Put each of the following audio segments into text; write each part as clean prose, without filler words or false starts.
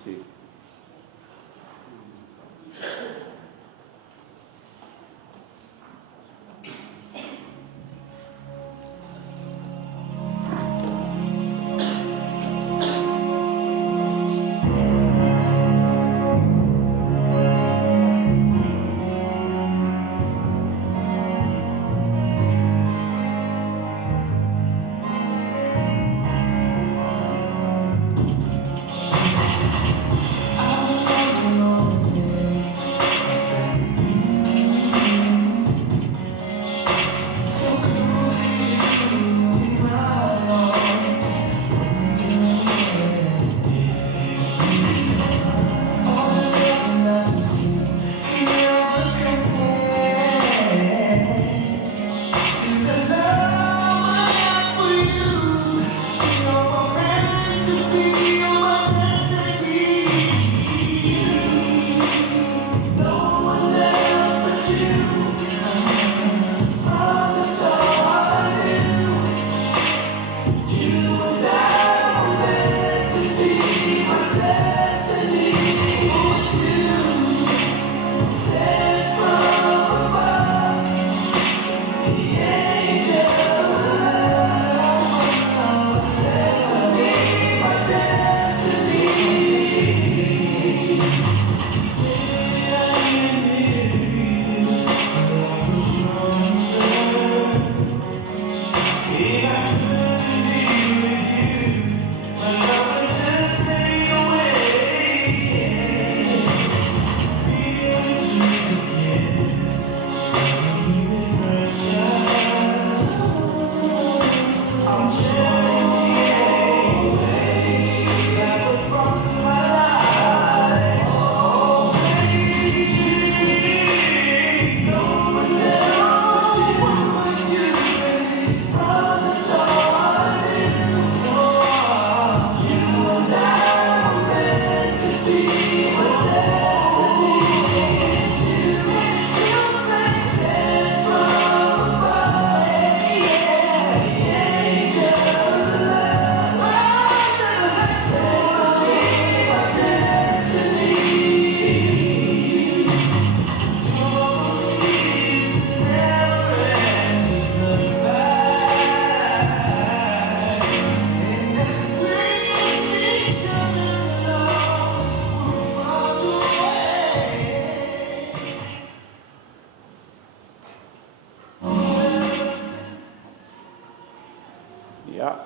Steve.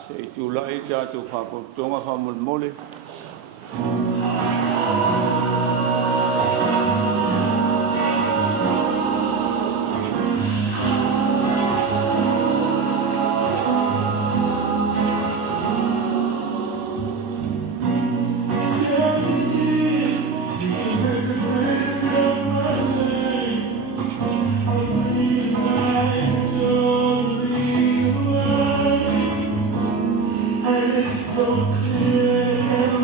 Se i tūlai tātou whakotonga whamole. So clear.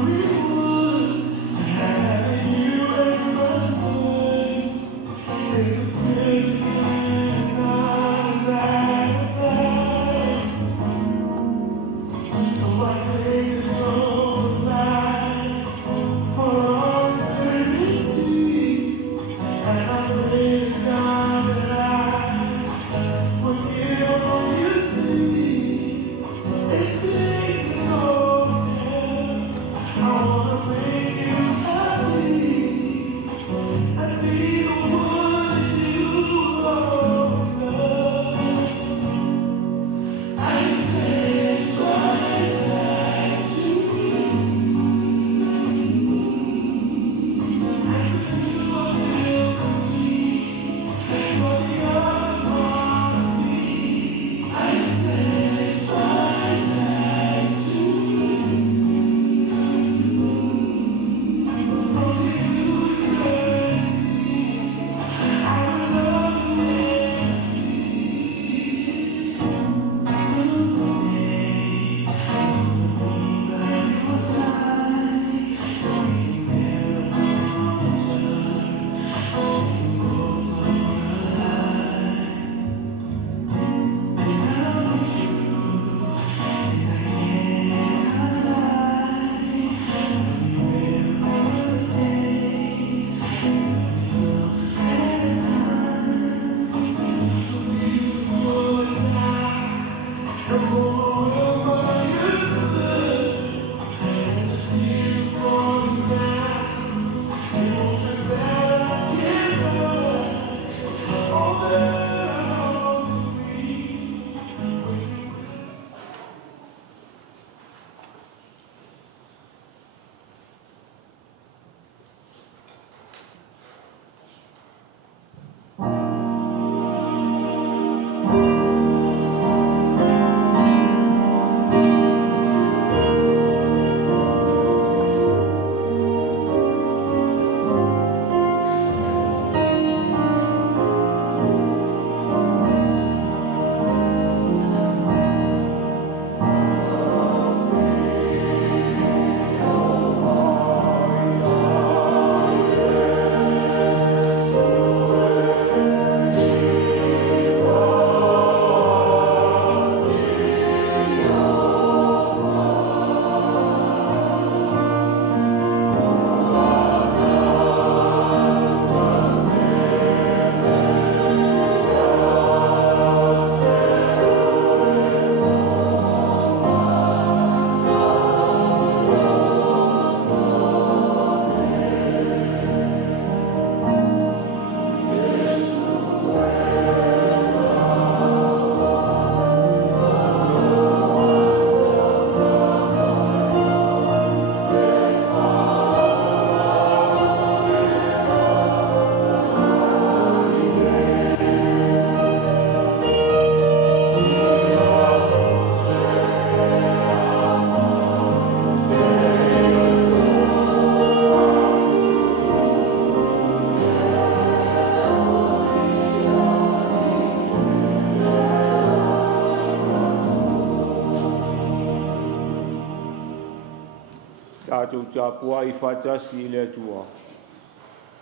tātou tāpua I whātasi I le atua.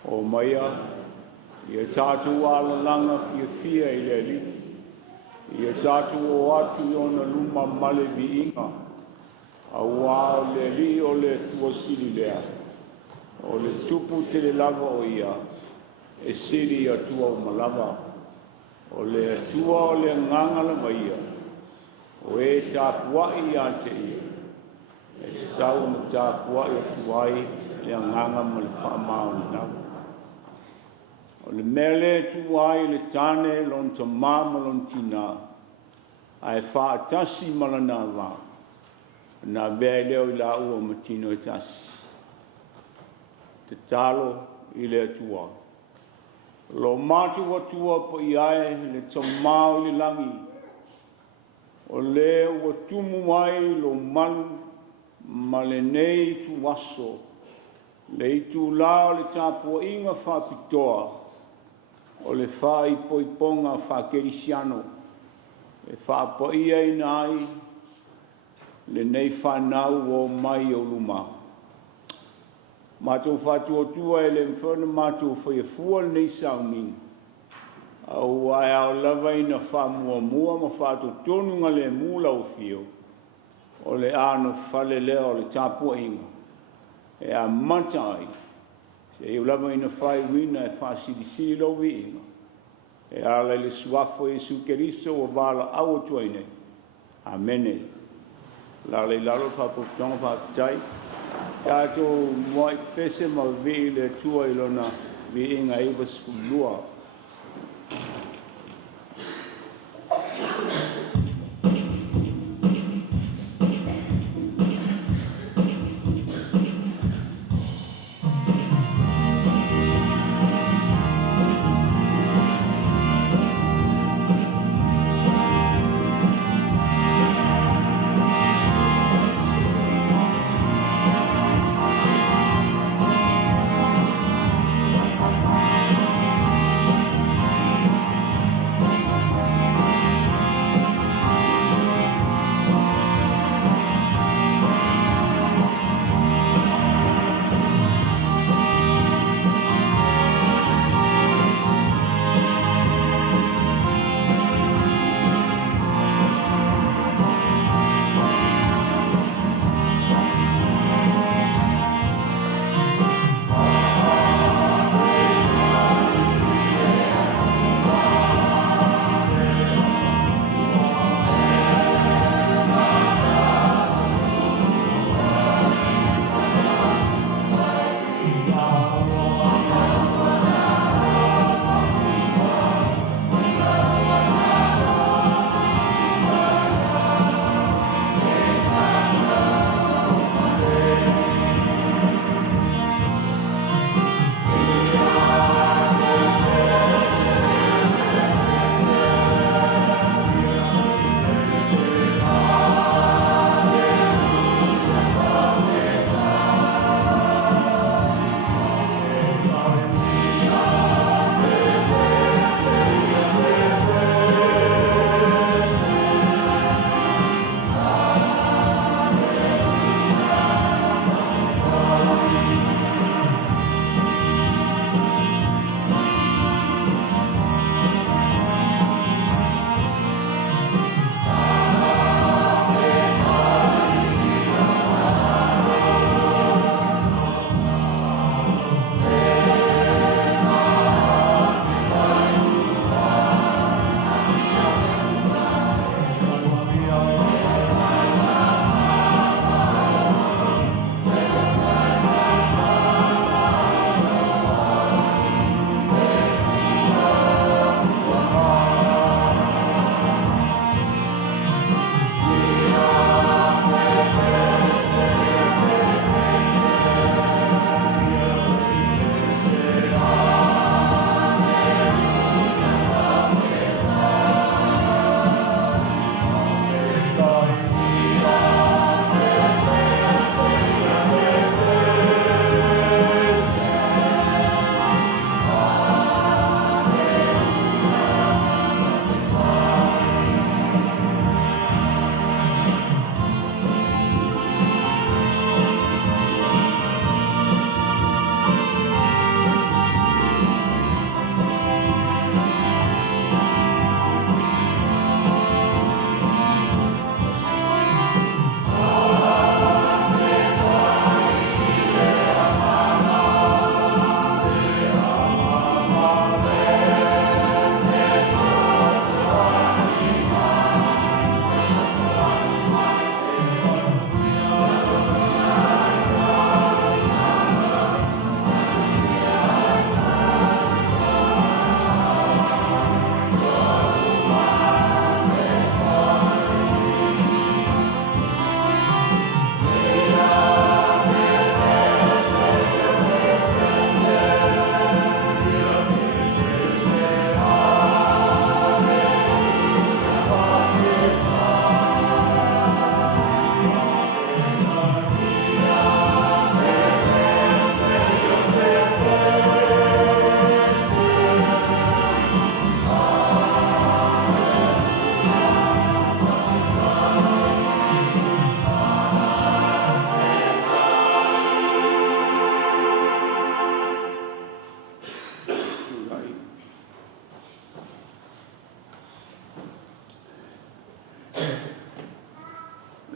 O maia, ia tātou alalanga fia I le li. Ia tātou o atu I ona luma male vi inga. A wao le li o le tua sili lea. O le tupu te le lava o ia. E sili atua o malava. O le atua o le ngangala maia. O e tāpua I a te ia. E tau na tāpua I atuai le nganga ma le whaamau ni nau. O le mele tuai le tane lon ta mama lon tina. Ai whaatasi malana wā. Na bea leo I la ua matino I tasi. Te talo I le atua. Lo matu atua po I ae le tamau I langi. O le ua tumu mai lo manu ma le nei tu waso. Le itu lao le tāpua inga whapitoa. O le whai poiponga whakerisiano. Le whapa ia I nai. Le nei whanau o mai o luma. Mātou whātua tua e le mwhana mātou whaiafua nei saunini. Au ai au lava ina whamua mua ma whātou tonunga le mula o fio. O le ano whale leo le tāpua inga. E a matai. Se iu lava ina whai wina e whasirisiri lovi inga. E ala le suafo Jesu Keriso o wala au tuaine. Amene. La le lalo whapotonga whapitai. Tātou moi pese ma vei le tua ilona vi inga iwa skulua.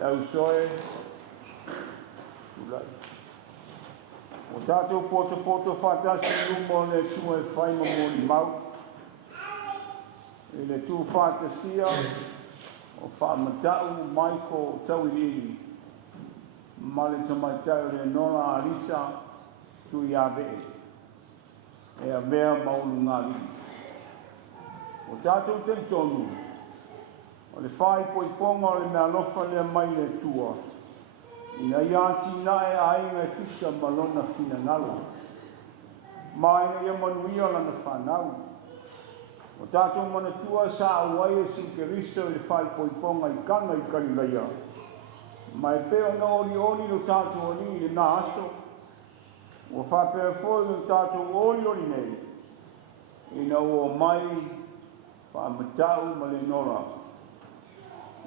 au soe, ulai. O tātou poto whātasi lumo le tua e whai mamoni mau. E le tū whātasia o Faamatau mai ko tauilili. Male tamaitau Lenorra alisa tu Iakopo. E a mea maunu ngāri. O tātou te tonu. O le whai poiponga o le mea lofa lea mai le tua. Ina iati nae ainga e kusa malona fina ngalo. Mai ia manuia lana whanau. O tātou manatua sa awai e sinkeriso le whai poiponga I kanga I karilaia. Mai peo na ori no tātou oni le nā aso. O whapea foi no tātou ori nei. Ina o mai Faamatau ma Lenorra.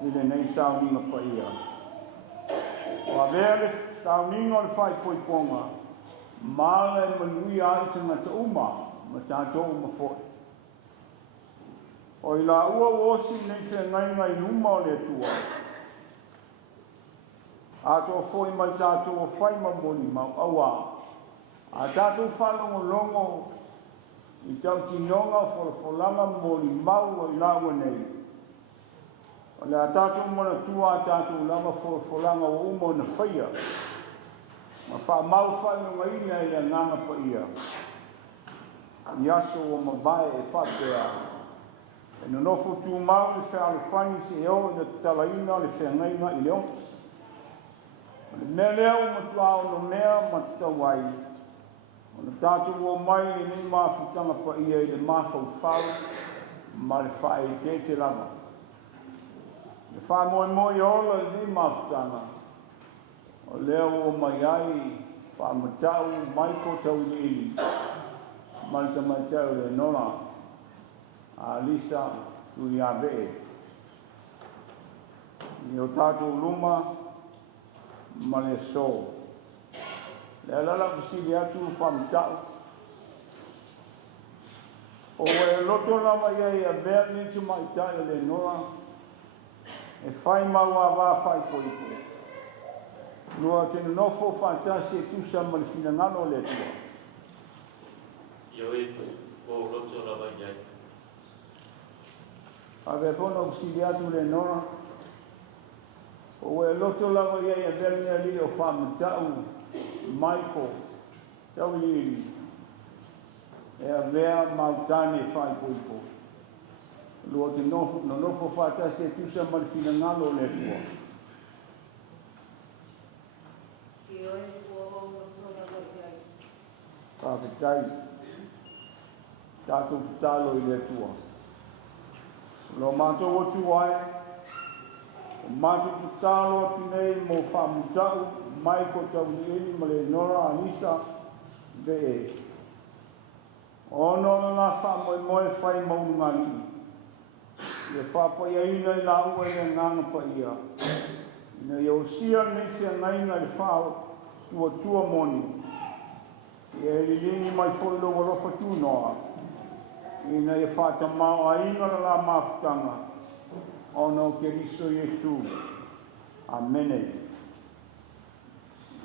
Ina nei sauninga paia. O avele sauninga le whai poiponga. Mala e manui ai tangata uma ma tātou uma foi. O I la ua wosi nei te ngainga I luma o le tua. A tō foi mai tātou o whai mamoni mau awa. A tātou whanongo longo I tau tinonga wholanga moni mau o I lawa nei. O le a tātou mana tua a tātou langa wholanga o umo na whaia. Ma wha mau whanonga ina I le nganga pa ia. I aso o mabae e whapea. E no nofo tū mau le whaale whani se eo I le talaina le whangaina I leo. Le mea leo matua o no mea matutawai. O na tātou o mai le nei mawhitanga pa ia I le mawhau whau ma le whae te lama. Le wha Moimoi ola le nei mawhitanga. O leo o mai ai Faamatau mai ko tauilili. Ma le tamaitau Lenorra. A Lisa tu Iakopo. Ni o tātou luma ma le so. Le alala kusili atu Faamatau. O e loto lama ia I a mea ni tu maitai Lenorra. E whai maua wā whai poipo. Lua ke nofo whaitasi e kusa ma le finangano le tua. Io e o loto lama iai. Ave pono kusili atu Lenorra. O e loto lama ia I a mea ni o Faamatau. Michael, tauilili. E a mea mautane whai poipo. Lua te nofo whaitasi e kusa ma le finangano le tua. Whakatai. Tātou talo I le tua. Lo mātou o tu ai. O mātou talo atu nei mo Faamatau. Mai ko tauilili ma Lenorra anisa be e. Ono ngā wha moimoi whai maunu ngani. Le whapaya ina I la ua I nganga pa ia. Ina I osia neifia ngainga le whao tua moni. I e lilingi mai wholo walofa tu noa. Ina I whatamau a inga la mawhitanga. Ono ke riso Yesu. Amen.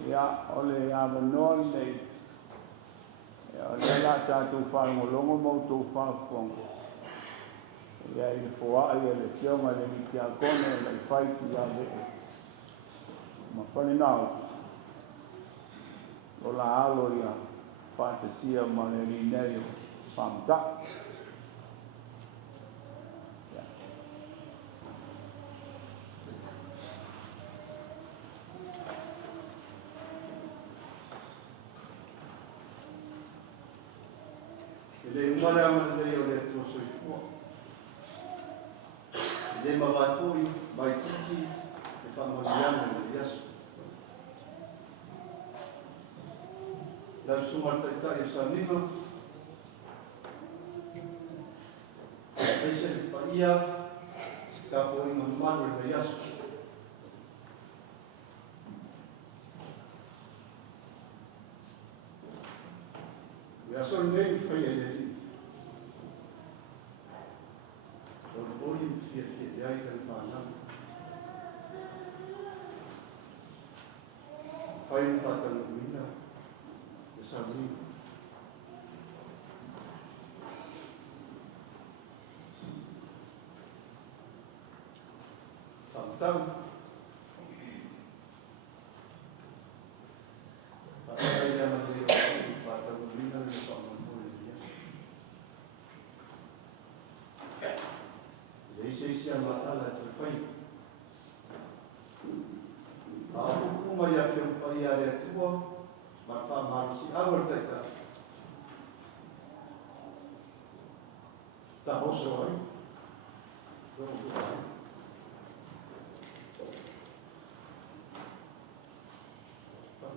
Ia ole ava noa nei. Ia ole la tātou whaangolongo mau tō whaafongo. Ia I le whoa ia le tionga le ni kia kone le whaiti ia vee. Ma whane nao. O la alo ia whaatasia ma le ni nei Faamatau. Le umana le o le troso I fua. Le mawai fui, mai titi, e whamoniana le yasu. La suma taitai sa nima. Ese le paia, ka po I mamanu le yasu. Yasu nei fai e Oli fia ai kan whanau. Whain whataluina, the Sami. Faamatau. Pasaleli yang mandiri whataluina le Moimoi. Leisi yang matala terpai. Aku kuma ya ke pai area tua, maka marisi awal teka. Tak bosoi.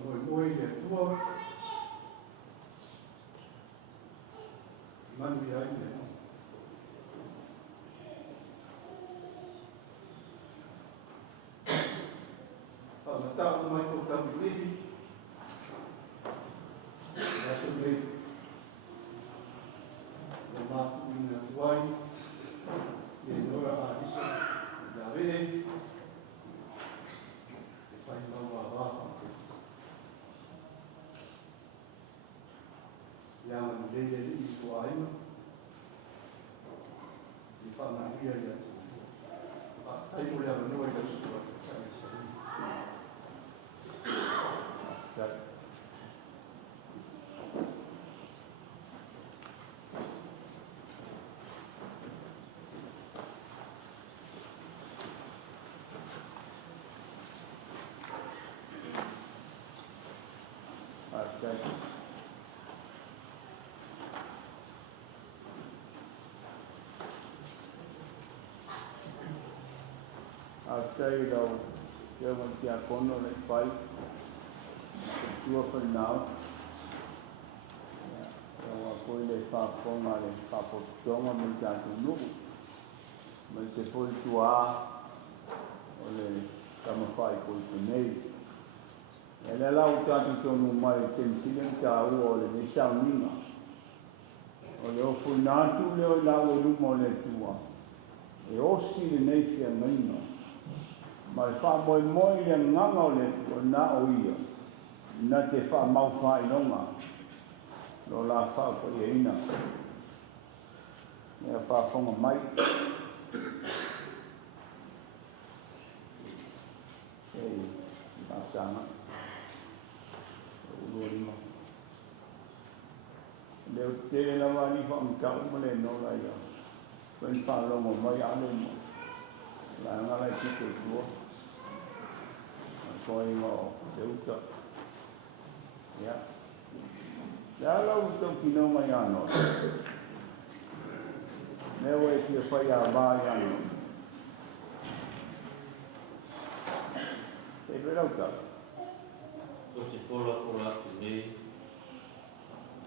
Moimoi le tua. Manu ya ini. Faamatau mai ko tabulibi. Nasumli. Lemak mina tuai. Lenorra adisa. Davide. Pai mau baba. Yang menjadi itu aima. Di Faamatau ya. Ai mulai menoi dan sudah. After the Iakopo le pai, tua now. Ko le whaponga le whapotonga me tātou nuku. Me te poi tua o le kamawhai ko i nei. E le lau tātou tonu mai te msilen tā ua o le me sauninga. O le ofu nātu leo lau e luma o le tua. E osi le nei fia ngainga. Ma le Moimoi le nganga o le tua na o ia. Na te mau whainonga. Lo la fa ko ye ina ya fa fonga mai ba sana lo lima le te la va ni fa ka mo le no la ya pen fa lo mo mai alo mo la nga la ti ko tuo ko i mo le uta ya Dalau untuk kino mayano, newa iti faya bayano. Belau tak? Uci fola tu ni,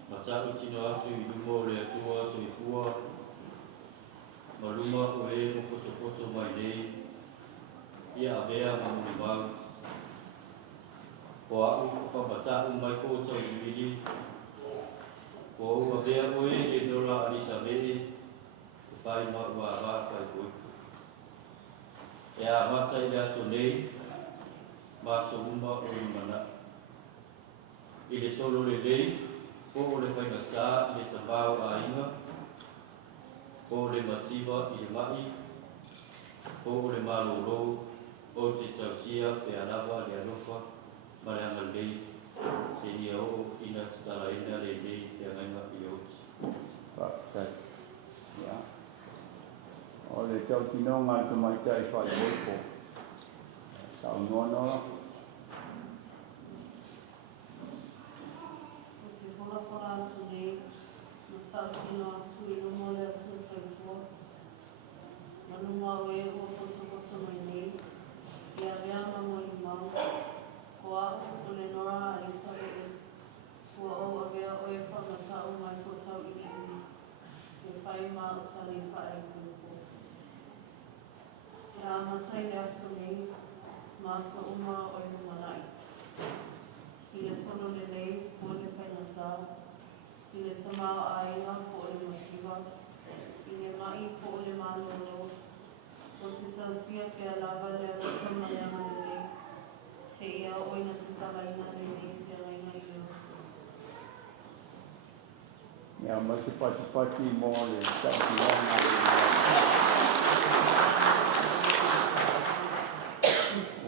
macam uci no atu idumo le atua soifua, maluma oe kokoto mai nei, ia avea mamulibang. Ko aku Faamatau mai ko tau ibili. Ko avea oe Lenorra alisa vee, whai marua wā whai koe. E a matai le aso nei, maso uma o i mana. I le solo le lei, ko o le whaingatā i le tamau a inga, ko o le mativa i le mai, ko o le malolo o te tausia pe anawa le alofa, ma le anga lei. Se ni o ina tala ina le nei te angainga i oti. Paksai. Ya. O le tau tino ngai te mai tai whai oipo. Tau nono. Se fola fora asu nei, ma sau sino asu i lumo le asu soifua. Manuma oe o koso mai nei, i avea mamoi mau. Ko o Lenorra alisa vee, ko o avea oe Faamatau mai ko sau i iwi. E whai maa o sali whae kupo. E a matai le aso nei, maso uma oe humanai. I le solo le lei, po le whaingasā. I le tamau aina, po le mativa. I le mai, po le malolo. O te tausia pe a lava le roka mai ama le lei. Se ia oina te salaina nei te alaina i o se. Ia mai se pati mo le takiwana.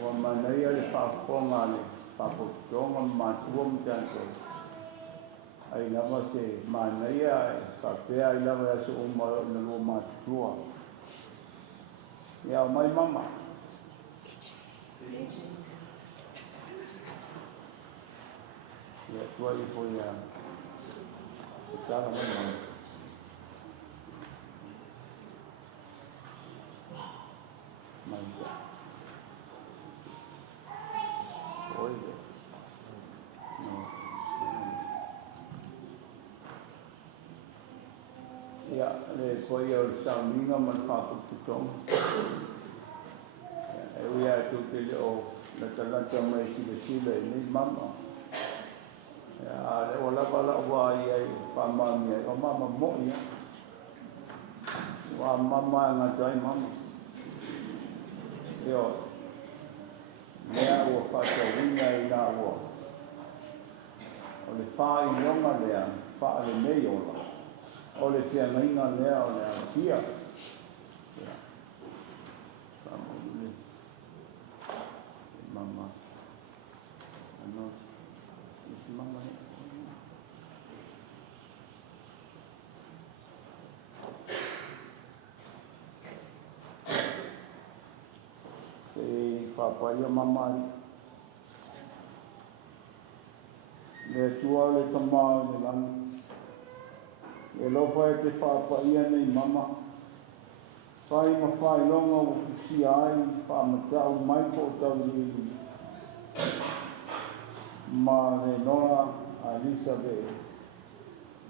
Ua manaia le whaakonga le whaapotonga matua mtanto. Ai lava se manaia e whapea ai lava e so umaro na lua matua. Ia mai mama. Ia tua i po ia. Tala mai mama. Mai ta. Oi. No. Ia le koi o sauninga man whakuputong. E uia tu te leo na talanta mai sila ni mama. Ia le o lava wai ai pamami ai o mama mo ia. Wa mama ngatai mama. Yo. Lea ua whakawinga i nā ua. O le whai nyonga lea, wha le mei ola. O le whia mainga lea o le akia. Mama. Ano. Isi mama. Se whapaya mama. Le tua le tamau le langi. E lopa e te whaapaia nei mama. Whai ma whai longa o kusi ai, Faamatau mai ko tau lili. Ma Lenorra a Lisa ve.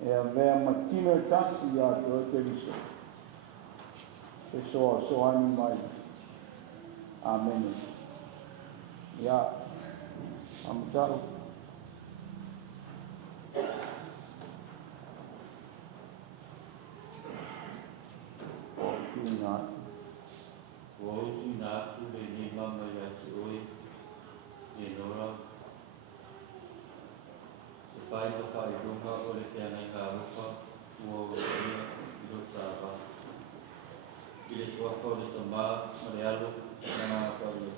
E a vea matino e tasi a to e te liso. E so ani mai. Amen. Ia, Faamatau. Wautu nātu le ni mama ia te oi, Lenorra. Se whai ka whai runga o le whiangai ka rupa, ua o ia i lo tāwa. I le suafa o le tamā, ma le alo, na ngā whai ia.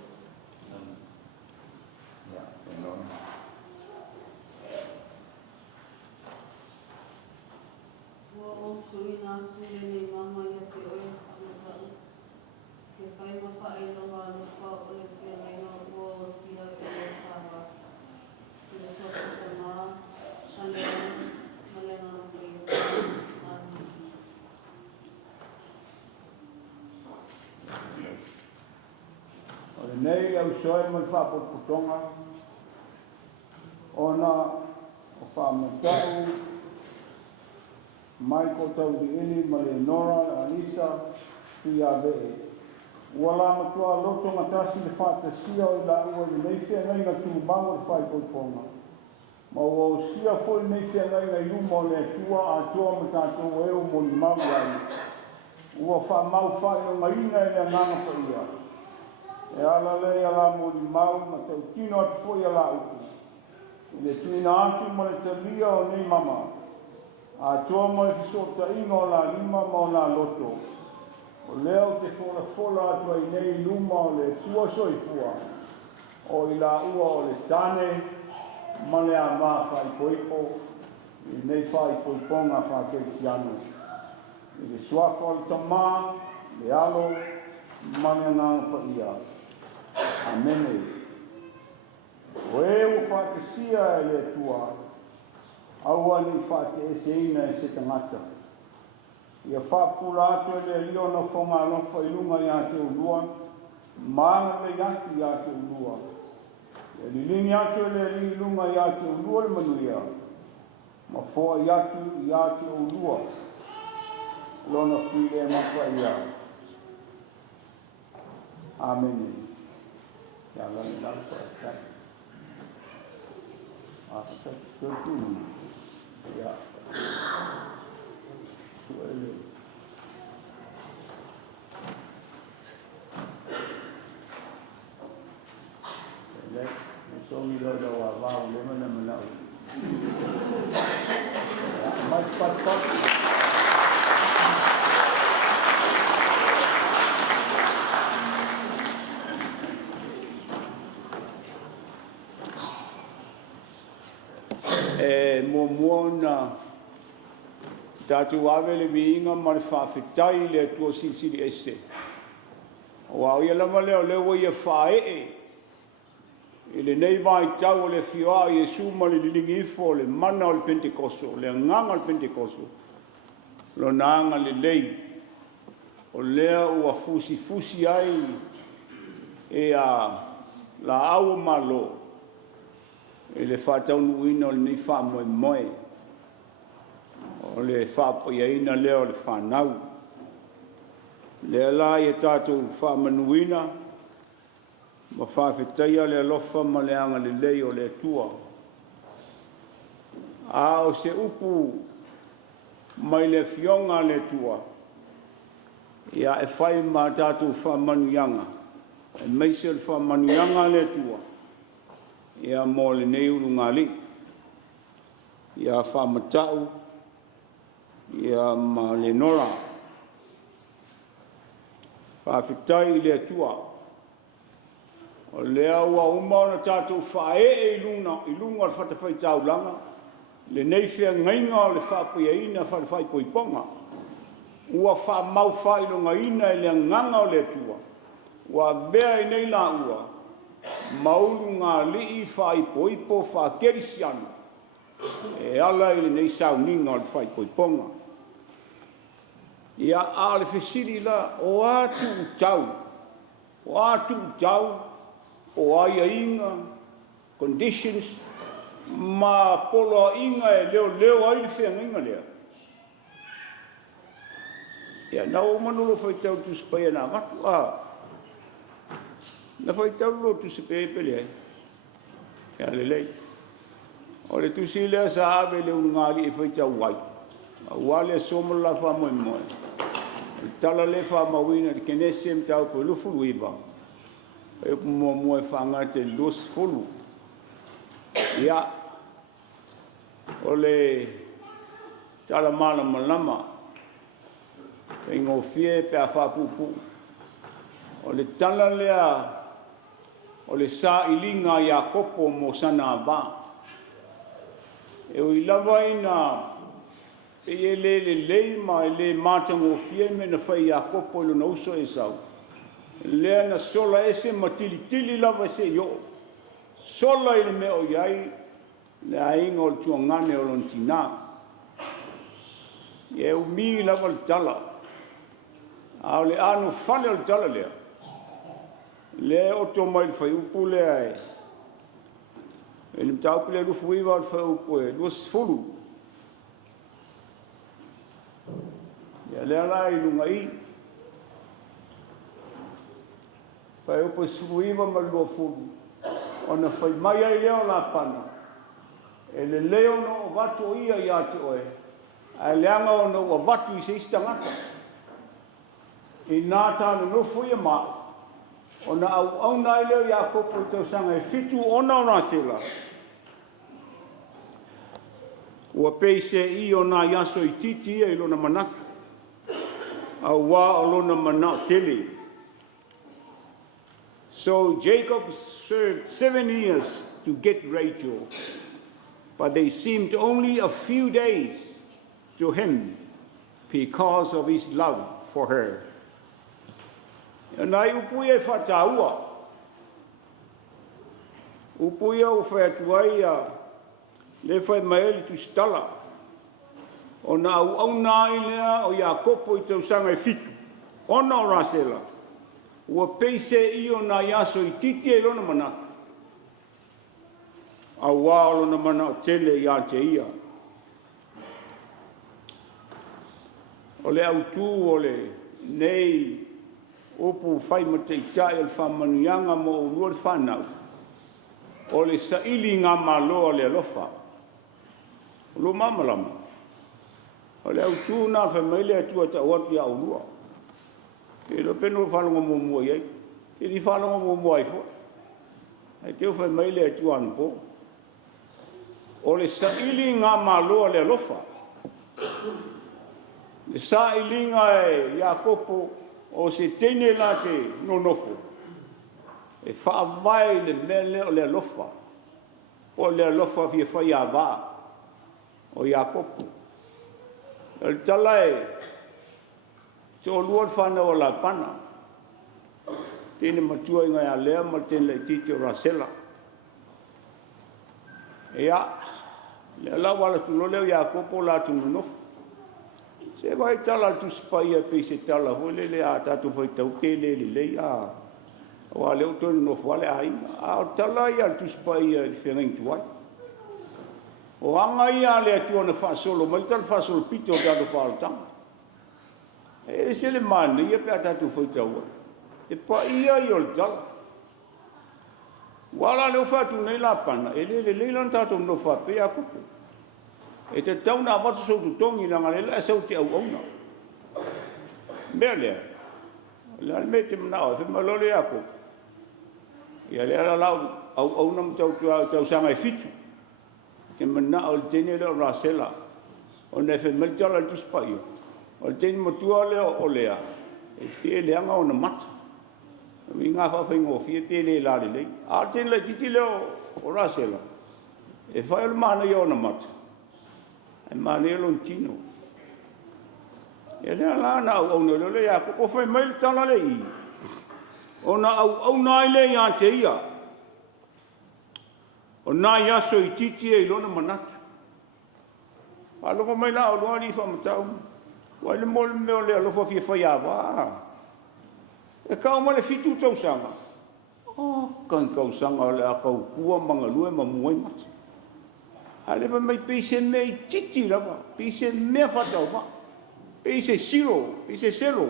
Ia, Lenorra. Ua o sui nā sui nei mama ia te oi, amasau. Ke whai ma whae longa no wha o le whiangaina ua o sia e le sawa. Ke le sopa sa mā, shanea, malenga no kei. O le nei au soe mai whapotonga. Ona o Faamatau mai ko tau di ili ma Lenorra a Lisa tui a vee. Ua la matua loto matasi le whātasia o i la ua i neifea ngai na tūbanga le whai koiponga. Ma ua o sia foi neifea ngai na iuma o le atua a toa ma tātou eo Moimoi ai. Ua whamau whai o ngaina e le ngana pa ia. E ala le ala Moimoi ma tau tino atu foi ala uku. I le tuina atu ma le talia o nei mama. A toa mo e fisota inga o la lima ma o la loto. O leo te fola atu ai nei luma o le tua soifua. O i la ua o le tane ma le a maa whai poipo. I nei whai poiponga whakeisiano. I le suafa o le tamā, le alo, ma le nganga pa ia. Amene. O e o whatesia e le tua. Aua ni whate e se ina e se tangata. Ia whapula atu e le lio na whonga alofa i lunga i ate ulua, maanga le yaki i ate ulua. Ia lilingi atu e le li lunga i ate ulua le manuia, ma fōa i ate ulua, lona while e mapa ia. Amen. Ia lani lalpa e tai. Asa tūtūni. Ia. Suele. Ele. lo do wa va le mana mana mai pat Moimoi tatu ave le viinga ma le whawhetai le tua sisiri ese. O au ia lama leo leo ia whae e le nei vai tau o le whioa i Jesu ma le lilingi ifo o le mana o le Pentekoso, o le nganga o le Pentekoso. Lo naanga le lei o lea ua fusi ai e a la au malo e le whatau nuina o le nei wha Moimoi. O le whapoiaina leo o le whanau. Le ala i tātou whamanuina, ma whawhetaia le alofa ma le anga le lei o le tua. A o se upu mai le fionga le tua, ia e whai ma tātou whamanuianga, e meise le whamanuianga le tua, ia mo le neuru ngali, ia Faamatau, ia ma Lenorra. Whawhitai le tua. O lea ua umana tātou whae i lunga le whatawhai taulanga. Le neifea ngainga o le whapuiaina whawhai poiponga. Ua whamau whailonga ina e le nganga o le tua. Ua bea i nei la ua. Maulu ngā lii whai poipo whakerisiana. E ala i le nei sauninga o le whai poiponga. Ia a le whesiri la o atu tau. O atu tau. O aia inga. Conditions. Ma polo inga e leo ai le whenga inga lea. Ia na o manolo whai tau tu spaya na matu a. Na whai tau lo tu spaya pele ai. Ia le lei. O le tu si lea sa ave le ungali e whai tau wai. Wale somo la fa Moimoi. Tala le fa mawina de kenesem tau po lu fulu iba. E mo fa ngate los fulu. Ya. Ole tala mala malama. E ngo fie pe fa pupu. Ole tala lea ole sa ilinga Iakopo mo sana ba. E o ilavaina e le ma le matango fie me na fai Iakopo lo na uso e sau. Le na sola ese matili lava se yo. Sola i me o iai le ainga o tua ngane o lontina. E u mi lava le tala. A le anu fane o le tala lea. Le oto mai le fai upu le ai. E le mtau pile rufu iwa le fai upu e. Luas fulu. Ia lea la i lunga i. Pai upo suiva ma lua fulu. Ona fai mai ai leo la pana. E le leo no o watu ia i ate oe. A leanga o no o watu i se istangata. I nā tāna nufu ia maa. Ona au nai leo Iakopo i tau sanga e fitu ona o nā sela. Ua peise i o nā yaso i titi ia i lona manaka. A wā o lona mana tele. So Jacob served 7 years to get Rachel, but they seemed only a few days to him because of his love for her. Nai upuia e whataua. Upuia o whaatuai le whai maeli tu stala. O na au nai lea o Iakopo i tau sanga e fitu. Ona o rasela. Ua peise i o na yaso i titi e lona manaka. A wā o lona mana o tele i ate ia. O le autu o le nei opu whai mateitai o le whamanuianga mo o lua le whanau. O le saili ngā malo o le alofa. O lua mamalama. O le autu nā whamaile atua ta watu ia o lua. E lo peno whalonga mo mua iei. E li whalonga mo mua i fo. e te uwhai mai le atu anu po. O le saili ngā māloa le alofa. Le saili ngā e Iakopo o se teine la te nonofo. E whaamai le mele o le alofa. O le alofa fia whai a wā o Iakopo. O le tala e te o luar whanau o la pana. Tēne matua i ngai a lea ma tēne le titi o rasela. Ea, le la wala tu lo leo Iakopo la tu nonofo. Se vai tala tu spaia pe se tala hole le a tatu vai tau ke le a o a leo tonu no fale ai a tala ia tu spaia le fengen tuai o anga ia le tu ona fa solo mal tal fa solo pito da do falta e se le man ia pe tatu vai tau e pa ia io tala wala le fa tu nei la pana e le lan tatu no fa pe a kupu e te tauna watu so tu tongi na ngale la sau te au auna. Mele. La mete mnao fe malole ako. Ia le ala lau au auna mtau tau sanga e fitu. Ke mnao le tene le rasela. O ne fe meltala tu spaio. O le tene motua le o lea. E pe le anga ona mata. Mi nga fa fe ngo fi pe le la le. A tene le titi le o rasela. E fa le mana yo ona mata. E mane lontino. E le ala na au no le ya ko foi mai tala le i. Ona au nai le ya te ia. Ona ya so i titi e lona manatu. Alo ko mai la o lo ni Faamatau. Wa le mol me le lo fa fi fa ya wa. E ka mo le fitu tau sanga. Oh, kan kau sanga le akau kua mangalue ma muai mat. Ale va mai pese mei titi lava, pese mea whatau ma, pese siro, pese selo.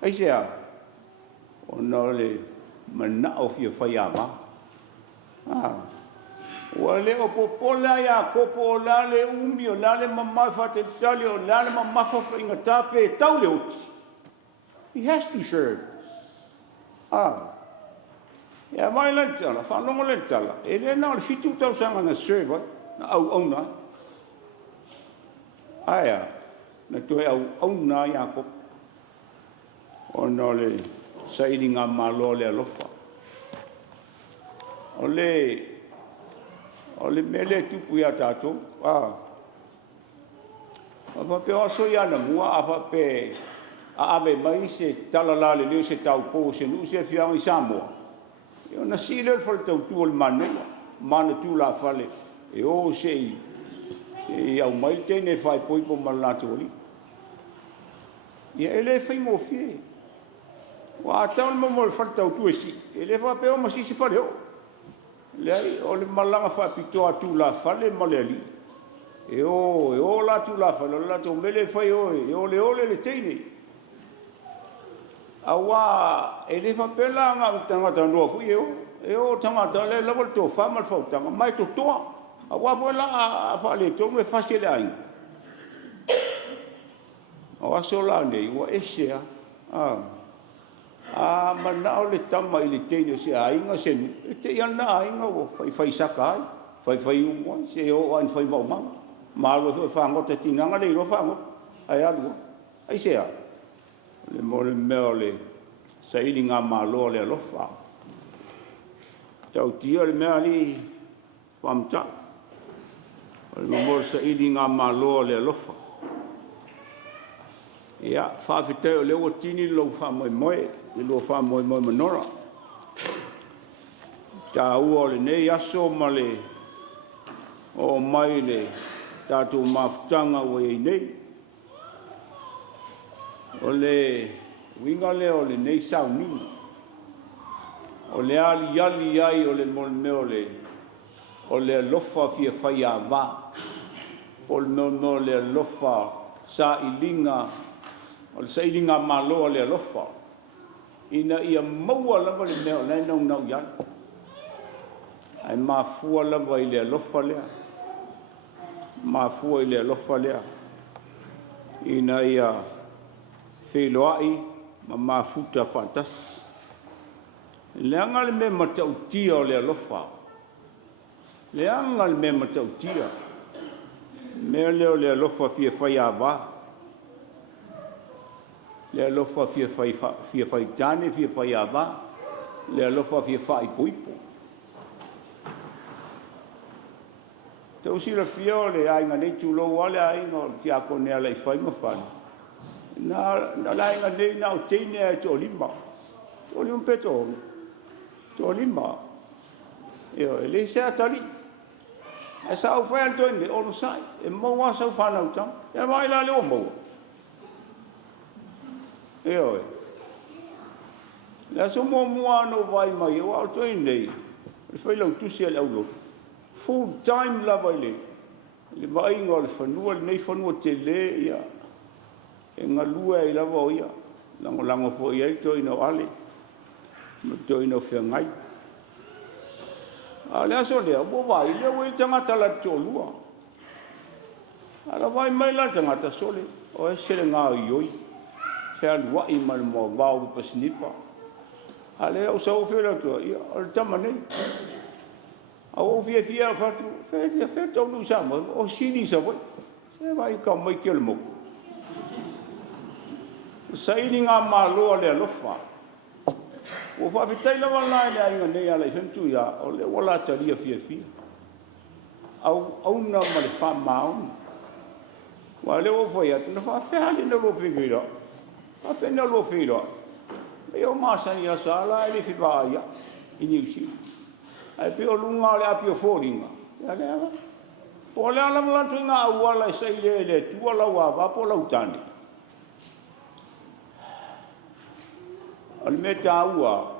Aise a, o na le mana o fia whai a ma. Ua le o popola i Iakopo o la le umi, o la le mamai whate tali, o la le mamafa whainga tape e tau le oti. He has to serve. Ia mai lentala, whanongo lentala. E le nā le fitu tau sanga na serve, na au na. Aia, na toe au na Iakopo. O na le sairi ngā malo le alofa. O le mele tupu ia tātou. Apa pe aso ia na mua, apa pe a ave mai se talala le leo se tau po se nu se fiang i Samoa. Io na sile il fal tau tu al manu tu la fale e o se au mai tene fai poi po malatu ali ia ele fai mo fie wa tau mo fal tau tu si ele fa pe o ma si fale o le o le malanga fa pito tu la fale maleli e o la tu la fale la tu mele fai o le tene awa ele fa pela nga tanga no fu eu tanga le level to famal fo tanga mai to awa bola fa le to me facile ai awa sola ne wa esia mana o le tama i le teine se ainga se te iana ainga o fai sakai fai umo se o an fai mau malo fa ngota tinanga le ro fa ngo ai alu ai sea le mole saili ngā malo le alofa. Tau tia le mea li Faamatau. Le mole saili ngā malo le alofa. Ia, whawhetau le ua tini lo Moimoi, le lo Moimoi Lenorra. Tā ua le nei aso ma le o mai le tātou mafutanga o e nei. O le winga le o le nei sau nini. O le ali ai o le mole o le lofa fia whai a wā. O le no le lofa sa ilinga, o le sa ilinga maloa le lofa. Ina ia maua lava le meo nei nau iai. Ai mafua lava i le lofa lea. Mafua i le lofa lea. Ina ia... Feloai ma mafuta fantas Leanga le me matau tia o le alofa. Leanga le me matau tia. Me leo le alofa fia fai ava. Le alofa fia fai tane fia fai ava. Le alofa fia fai puipo. Tau sila fia o le ainga nei tulo wale ainga o tia kone ala I fai mawhana. Na la ainga nei na o teine ai to lima. To lima peto. To lima. Io, le se atali. E sa o fai antoine, ono sai. E maua sa o whana utang. E mai la leo maua. Io, la so mua no vai mai. O au toine nei. E fai lau tusi ale au lo. Full time la vai le. Le mai inga le whanua, le nei whanua te le ia. E ngā lua I lava o ia. Lango po ia I toi no ale. Ma toi no whia ngai. A le aso lea, bo vai, lea wei tangata la tō lua. Ala vai mai la tangata sole. O e sere ngā ioi. Whia lua I ma le mua wau pa snipa. A lea o sa o whia la tua. Ia, o le tama nei. A o whia whatu. Whia tau nu sa mo. O sini sa wei. Se vai ka mai kia le moku. Sa ini ngā māloa le alofa. O whawhitai lawa lai le ainga nei ala I whentu ia, o le wala taria fia. Au na ma le whamau. Wa le o whai atu, na whawhihali na lo whiwira. Whawhi na lo whiwira. E o māsani a sa ala, e le whiwa ia, I New Zealand. E pe o lunga le api o whoringa. Ia le ala. Po le ala malantu ngā auala e sei le tua lau a wapo lau tane. Al me taua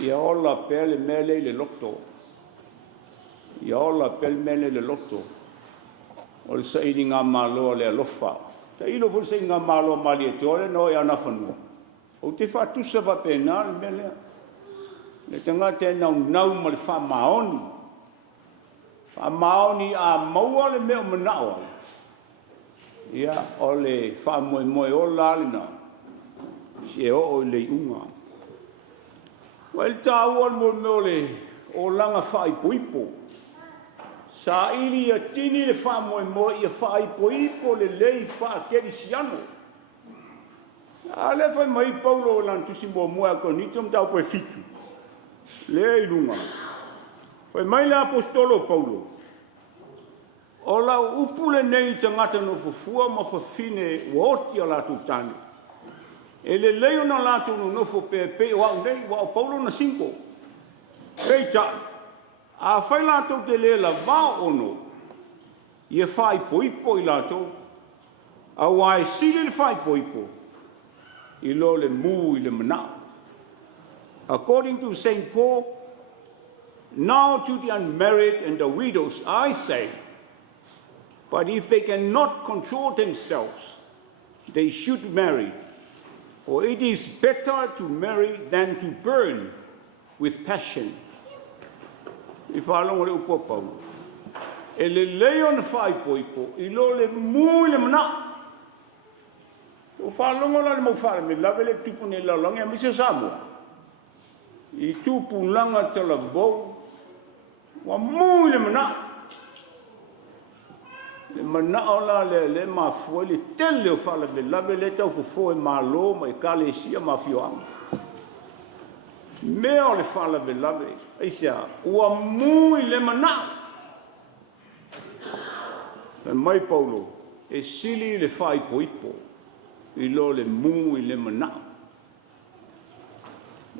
ia ola pele mele le loto. Ia ola pele mele le loto. O le saini ngā māloa le alofa. Ta ilo ful saini ngā māloa mali e tole no ia na whanua. O te whatusa pa pēnā le mele. Le tangata e nau ma le whamaoni. Whamaoni a maua le meo manaoa. Ia o le whamoimoe o lalina. Se o le unga. Wel tāua mo le o langa whai puipo. Sa ili a tini le whamoimoe I a whai puipo le lei wha keri siano. A le whai mai Paula o lantusi mo mua konitom tau poe fitu. Le I lunga. Whai mai le apostolo Paulo. O lau upule nei tangata no fufua ma fafine uoti a latu tane. E le leo na latu no nofo pe o au nei wa o Paulo na 5. Pei ta. A whai latu te le la va ono. Ia whai poipo I latu. A wai sile le whai poipo. I lo le mu I le mana. According to St. Paul, now to the unmarried and the widows I say, but if they cannot control themselves, they should marry. For it is better to marry than to burn with passion. If I don't want to Paulo. E le leo na whai poipo, I lo le mu le mana. O whalonga la le mau whare me lawe le tupu ne laulangi a misa Samoa. I tupu langa tala bou, wa mu le mana. Le mana ola le mafua le tele o fala le lawe le tau fufo e malo ma e kale sia mafioanga. Mea le fala le lawe, eisia, ua mui le mana. E mai Paulo, e sili le fai poipo, I lo le mui le mana.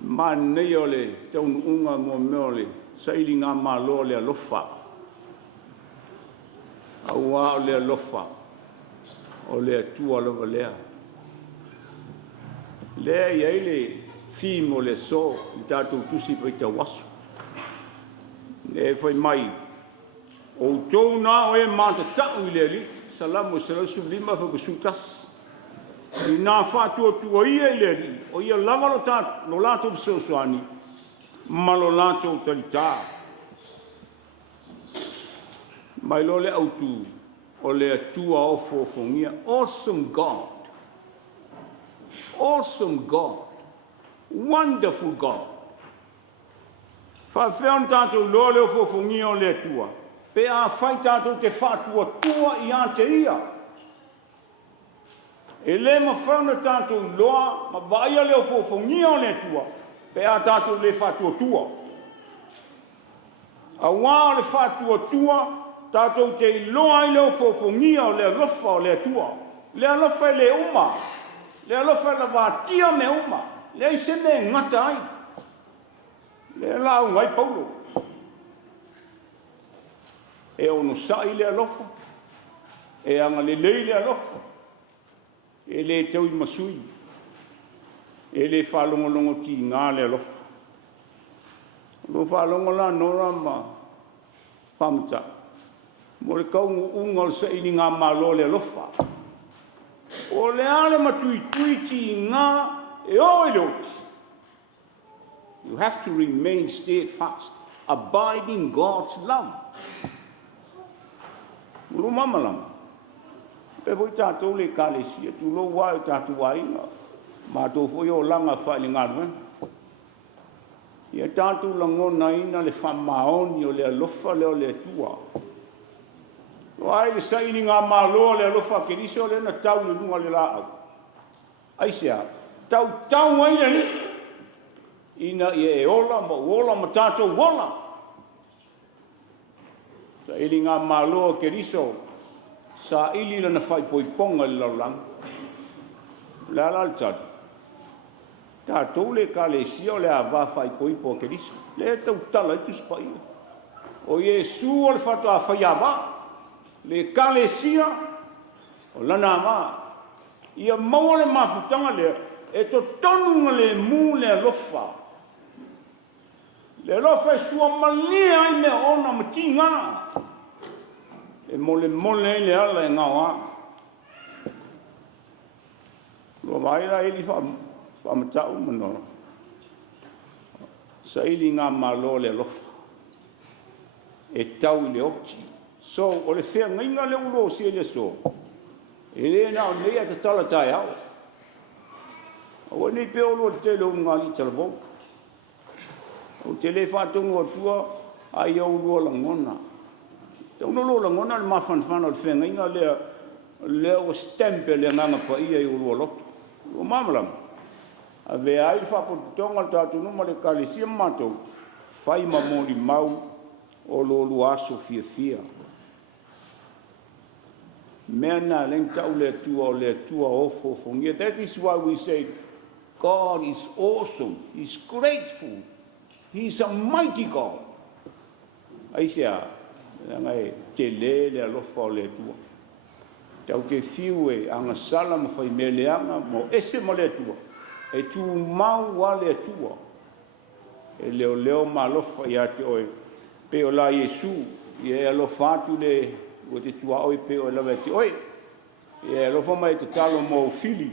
Ma nei o le taunu unga mua meo le saili ngā malo le alofa. Aua o le alofa, o le atua lava lea. Lea iai le thimo le so, I tātou tusi pa I tawasu. E whai mai, o tōu nā o e mātatau I le ali, salamu salasu lima whakusutas. I nā whātua tua ia I le ali, o ia lava lo lātou psosoani, ma lo lātou taritaa. Mai lo le autu o le atua o fofongia. Awesome God. Awesome God. Wonderful God. Whawhewhana tātou loa leo whawhungi o le tua. Pe a whai tātou te whātua tua I a te ia. E le ma whauna tātou loa, ma vaia leo whawhungi o le tua. Pe a tātou le whātua tua. A wā le whātua tua, tātou te loa I leo whawhungi o le lofa o le tua. Le alofa I le uma. Le alofa I la wātia me uma. Le I se me ngata ai. Le lau ngai Paulo. E ono sai le alofa. E anga le lei le alofa. E le tau I masui. E le whalongolongo ti ngā le alofa. Lo whalongola nora ma Faamatau. Mo le kaungu unga sa ini ngā malo le alofa. O le ale matui tuiti ngā e oi leoti. You have to remain steadfast, abide in God's love. Ulu mamalam. Pe voi tātou le kālesia, tu lo wai tātou wainga. Ma tō foi o langa whaile ngārwen. Ia tātou langona ina le whamaoni o le alofa leo le tua. Ai le saini ngā māloa le alofa keriso le na tau le nunga le laau. Ai sea, tau aina ni. Ina ia e ola ma tātou wola. Sa ili ngā māloa keriso, sa ili lana whai poiponga le laulang. Le alal tadu. Tātou le kālesia o le awa whai poipo keriso. Le tau tala I tuspa ia. O Iesu o le whatua whai awa. Le kālesia o lana ama. Ia maua le mafutanga le e to tonunga le mū le alofa. Le alofa e sua malia I me ona matinga. E mole le ala e ngawa. Lua maira ili Faamatau manora. Sa ili ngā malo le alofa. E tau I le oti. So, o le whea ngainga le ulo o sia le so. E le na o lea te tala tai au. O nei pe olo te le unga li talabou. O te le whātonga o tua, ai au lua langona. Te uno lo langona le mawhanwhana o le whea ngainga le o stempe le nganga pa ia I ulua loto. O mamalam. A vea ai le whapotonga le tātou numa le kālesia mātou. Whai mamoli mau o lo luaso fia. Mena leng tau le tua ofo fongia. That is why we say God is awesome. He's grateful. He's a mighty God. Aisea, ngai te le alofa o le tua. Tau te fiu e anga sala ma fai meleanga mo ese mo le tua. E tu mau wa le tua. E leo ma alofa ia te oe. Pe o la Iesu, ia alofa atu le o te tua oi pe o lawe te oi. E alofa mai te talo mo fili.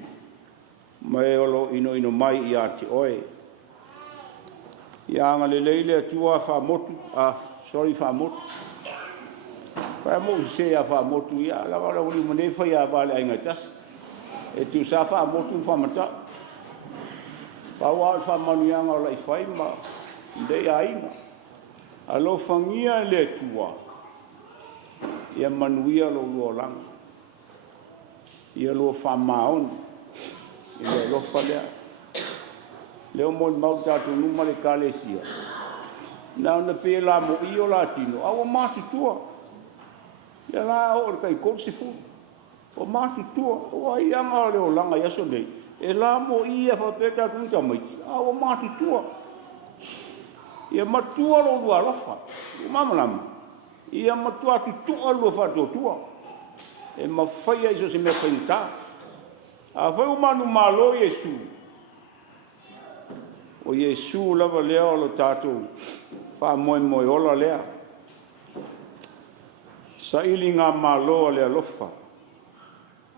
Mai olo ino mai ia te oi. Ia anga le leile tua Faamotu, Faamotu. Pai mo se a Faamotu ia, la wala uli mo nefa ia vale ainga tas. E tu sa Faamotu Faamatau. Paua Faamanianga o lai whai ma, ndei ainga. Alo fangia le tua. Ia manuia lo lua langa. Ia lo whamaon. Ia lo whalea. Leo mo mau tātou numa le kālesia. Nā na pē la mo I o la tino. Awa mātu tua. Ia la o kai korse fu. O mātu tua. O ai anga leo langa yaso nei. E la mo I a whapeta kunta maiti. Awa mātu tua. Ia matua lo lua lafa. Mamalama. Ia matua tu tua lua whatua tua. E mawhaia iso se mea whainta. A whau manu malo Iesu. O Iesu lava lea o lo tātou. Wha moimoi ola lea. Sa ili ngā maloa lea lofa.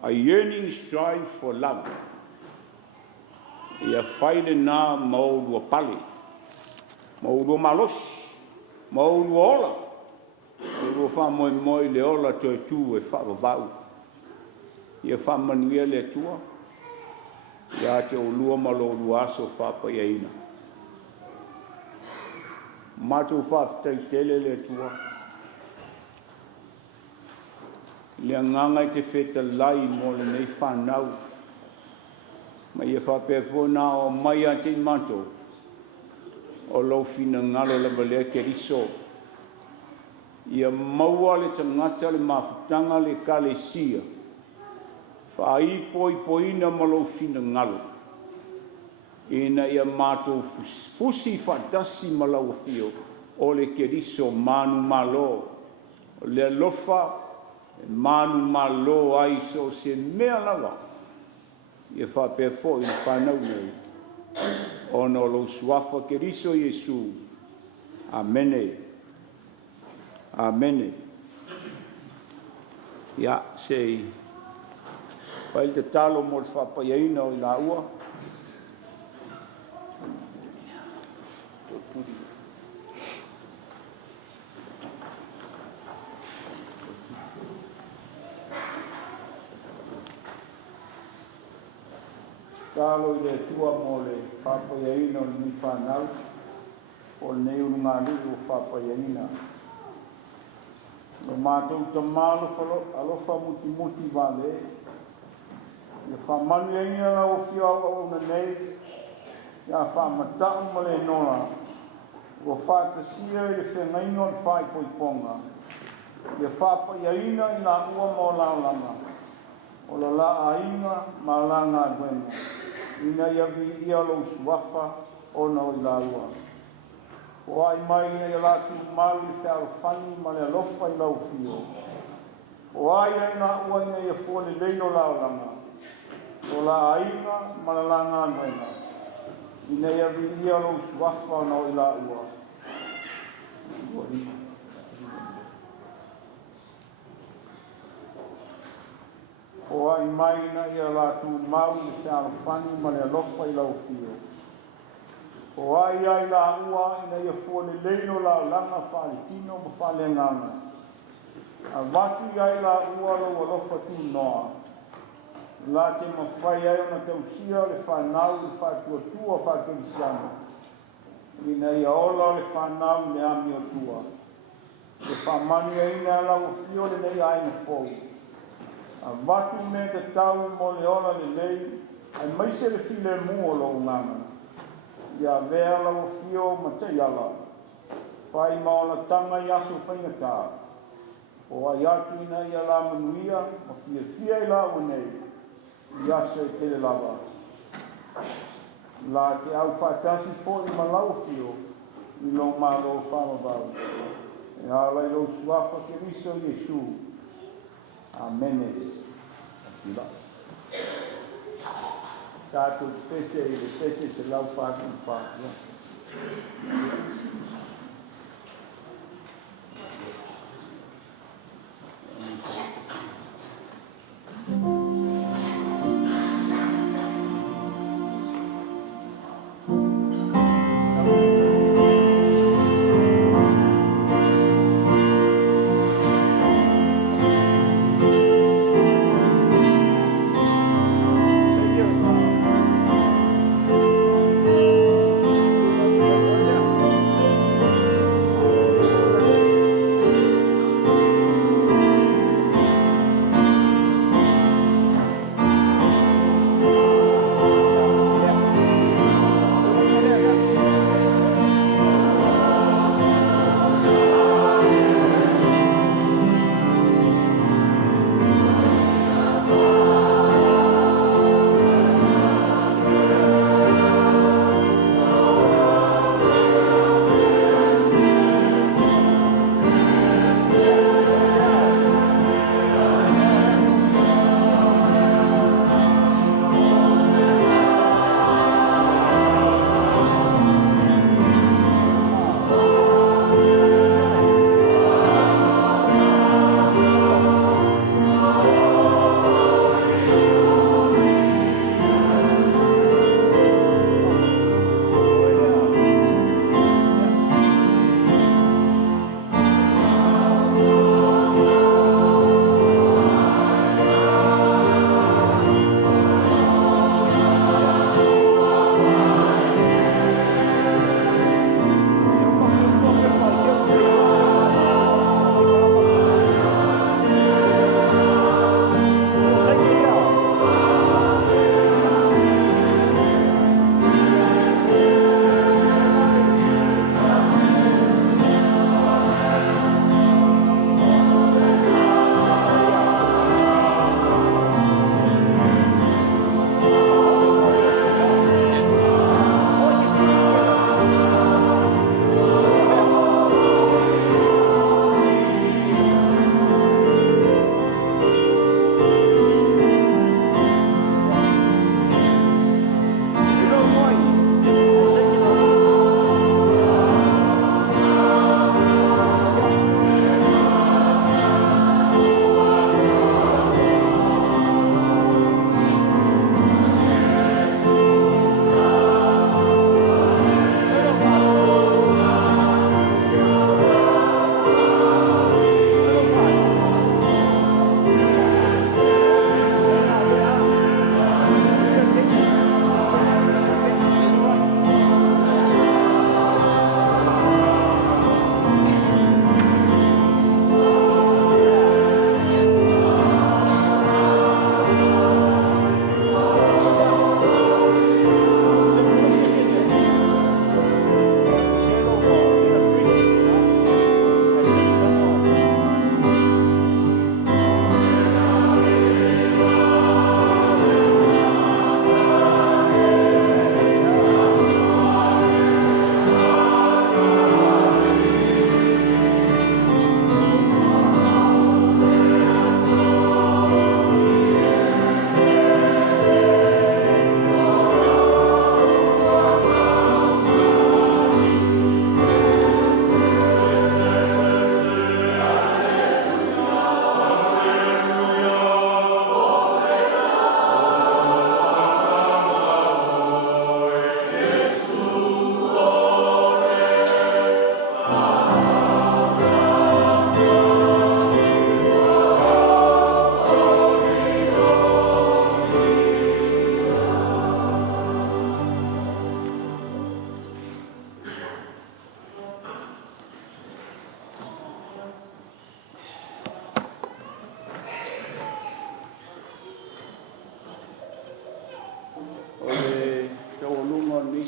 A yearning strive for love. Ia whaile nā maurua pale. Maurua malos. Maurua ola. Maurua wha moimoi le ola toi tū e wha wabau. Ia wha manuia le tua. ia te o lua ma lo luaso whapaiaina. Mātou whaafitai tele le tua. Le nganga I te wheta lai mo le nei whanau. Ma ia whapewhona o mai a te mato. O lau fina ngalo le balea ke riso. Ia maua le tangata le mawhutanga le kalesia. Whai poi poina ma lau fina ngalo. Ina ia mato fusi whatasi ma lau fio. O le ke riso manu malo. O le alofa manu malo ai so se mea lawa. Ia whapewho I whanau nei. Ono lo suafa ke riso Yesu. Amene. Amene. Ia sei. Pai te talo mo le whapaiaina o I la ua. Talo I le tua mo le whapaiaina o ni whanau. O nei urunga o whapaiaina. No mātou ta mālo alofa muti muti vale. Ia whamaniaina la o whia o na nei. Ia Faamatau ma Lenorra. O whātasia I le whengaino I whai poiponga. Ia whapaiaina I la ua mo laulanga. O la la ainga ma la ngā duenga. Ina ia vi ia lo suafa o na o I la ua. O ai mai ia Latu mau I whiau whani ma le alofa I lau fio. O ai ai ngā ua ina ia fuane leino laulanga. O la ainga ma la ngā duenga. Ina ia vi ia lo suafa o na o I la ua. O ai mai na ia Latu mau I whiau whani ma le alofa I lau fio. O ai ai la ua ina ia fuane leino la langa whale tino ma whale nganga. A watu ai la ua lo alofa tu noa. La te mawhai ai ona tausia le whanau le whatuatua whakensiana. Ina ia ola le whanau le ami o tua. Le whamani aina la ufio le nei aina pou. A watu me te tau mo le ola le lei, ai maise le file mua lo nganga. Ia vea la ufio ma te ala. Pai maola tanga I aso whaingatā. O ai atu ina ia la manuia, ma fia I la unei. I aso I tele lava. La te au whaitasi po I ma la ufio, I lo malo Faamatau. E ala I lo suafa ke riso Yesu. Amene. Sila. Tātou pese I le pese se lau whātu whātua.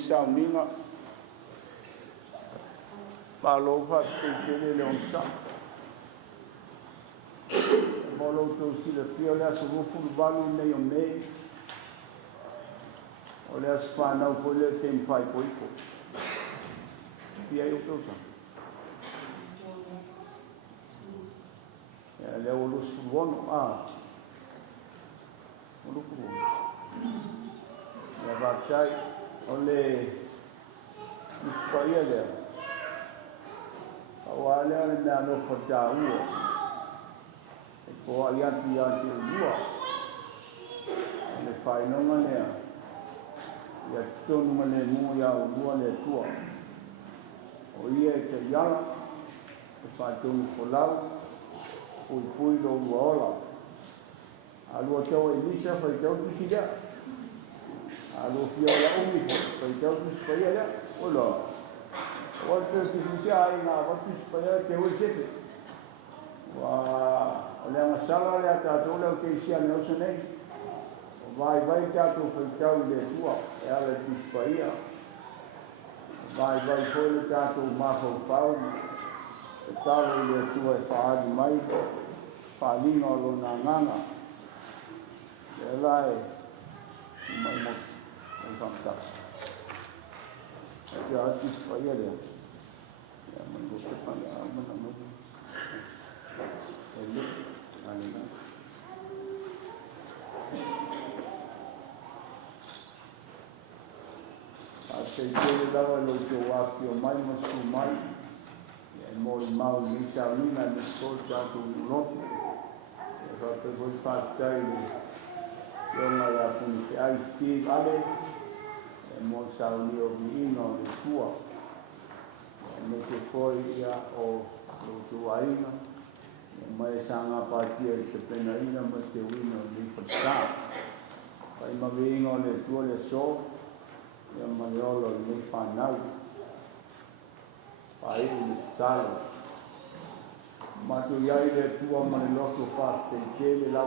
sao minga. Palo fa te le on sa. Molo to si le fio le aso rufu valu nei o mei. O le aso whanau po le te mwhai po iko. Pia i o tau sa. Le o lo su wono o lo ku le vatai o le ispaia le o ale ale me ano fata ua e po ayati ua le whainonga lea ia tonunga le mua ia o lua le tua o ia e te iala e whaitonu kolau pui lo uola alua tau e lisa fai tau tusi lea alua fiola umi fai tau tusi fai lea ola o te tusi ai ngā watusi fai te hui sepe wa o lea ngasala lea tātou leo te isia neusa nei o vai tātou fai tau le tua e ala tusi fai vai fai le tātou mafau pau e talo le tua e whaari mai, whaalinga o lo nā nganga. E lai, i mai mo, e whamtaka. E te ati whaia lea. E mai mo te pane a mana mo. E le, ane nā. A te tere lawa lo te wāki o mai masu mai. Moimoi ni sa mina ni ko ta tu lotu e va pe voi fatai yo na ya puni se ai sti ale e mo sa ni o vino ni tua e se foi ya o lo tu aina e mai sanga partia te pena ina ma te wino ni fata pai ma vingo le tua le so e ma yolo ni fanau ai ni talo ma tu iai le tua ma le loto fa te tele la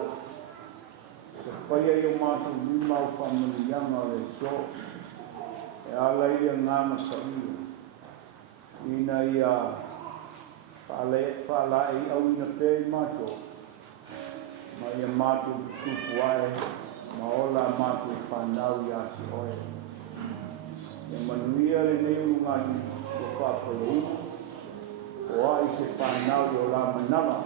se pai ai o ma tu ni ma fa ni yanga le so e ala ia ngama sabi ina ia fa la ai au ina pe ma to ma ia ma tu puai ma ola ma tu fa nau ia si oe e manuia le nei ngani o whapoi o ai se whanau o la manama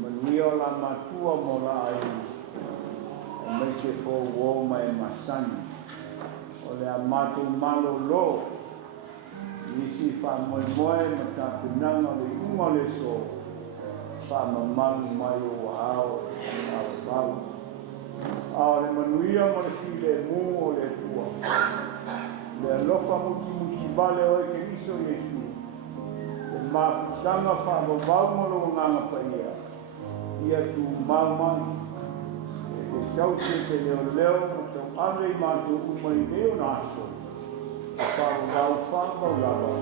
mani o la matua mo la ai e mai se fo uo mai masani o le amatu malo lo nisi Moimoi ma tāpinanga le unga le so whamamalu mai o ao ao le manuia ma le file mu o le tua le alofa muti vale o ke iso Yesu e mafutanga whamawau moro nganga paia ia tu maumani e te tau se te leo o tau ane i mātou umai leo naso whamawau lava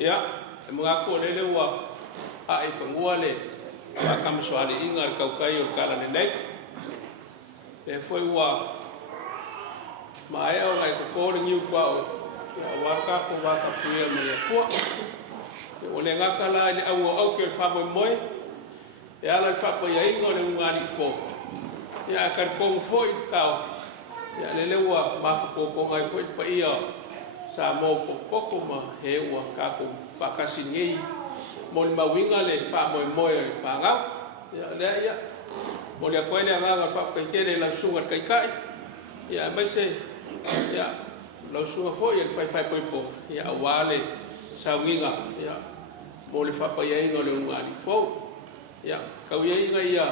ia e mga ko lele ua a e whangua le a kamaswale inga ar kaukai o kala nei e foi ua ma e o ngai kokore ngiu kwa o waka ko waka puia me e fua e o le ngaka la le au ke Moimoi e ala fa pa ia ingo le ngari fo ia ka ko fo i ka ia le lewa ma ko ko ngai fo pa ia Samoa poko ma he ua ka ko pa kasingi mo le mawinga le fa Moimoi le fa ngau ia le ia mo le ko le nga fa ka ke le la sunga kai kai ia mai se ia la sunga fo ia fa fa po ia wale sa winga ia mo le fa pa ia ingo le ngari fo ia ka ia inga ia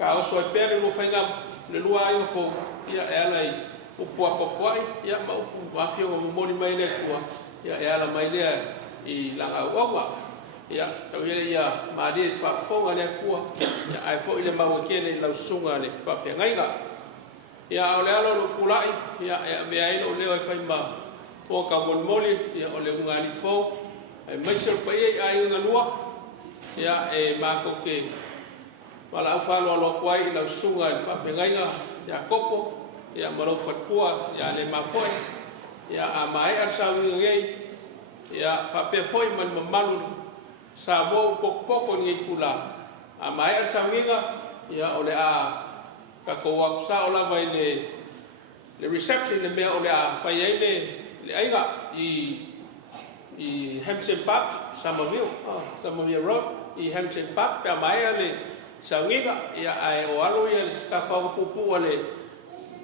ka o so pere lo fa ngam le lua inga fo ia ala o poa ia ma o afio mo ni mai le tua ia ala mai le i langa owa ia ka ia ma de fa fonga le kua ia ai fo ile ma ke le la sunga le pa fe ngainga ia o le alo lo kulai ia me ai lo le fa ma fo ka mon moli ia o le ngali fo ai mai se pa ia ai nga lua ia e ma ko ke wala fa lo kwai la sunga fa fe ngainga Iakopo ia maro fatkua ia le mafoi ia a mai ar sawi ngei ia fa pe foi man mamalu Samoa pokpoko ngi kula a mai ar sawi ia ole a ka ko wa sa ola vai le reception le me ole a fa ye le aiga i Hampton Park Samoa Road i Hampton Park pe mai ale sawi ia ai o alo ia ska fa pupu ole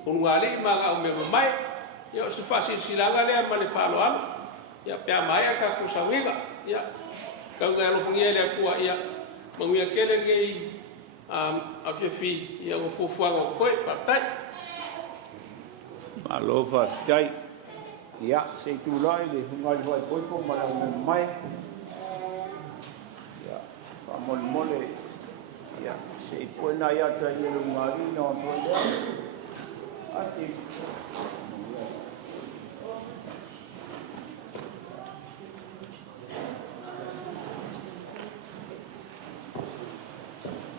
ungali ma o me mai yo se fasi silanga le ma le falo al ya pe mai ka ku sawiga ya ka ga lo fungi le ku ya manguia kele ngai a fi ya o fufu ngo ko fa tai ma lo fa tai ya se tu lai le ngai vai ko ko ma mai ya pa mole ya se ko na ya ta ye lo ngari no to le Ati.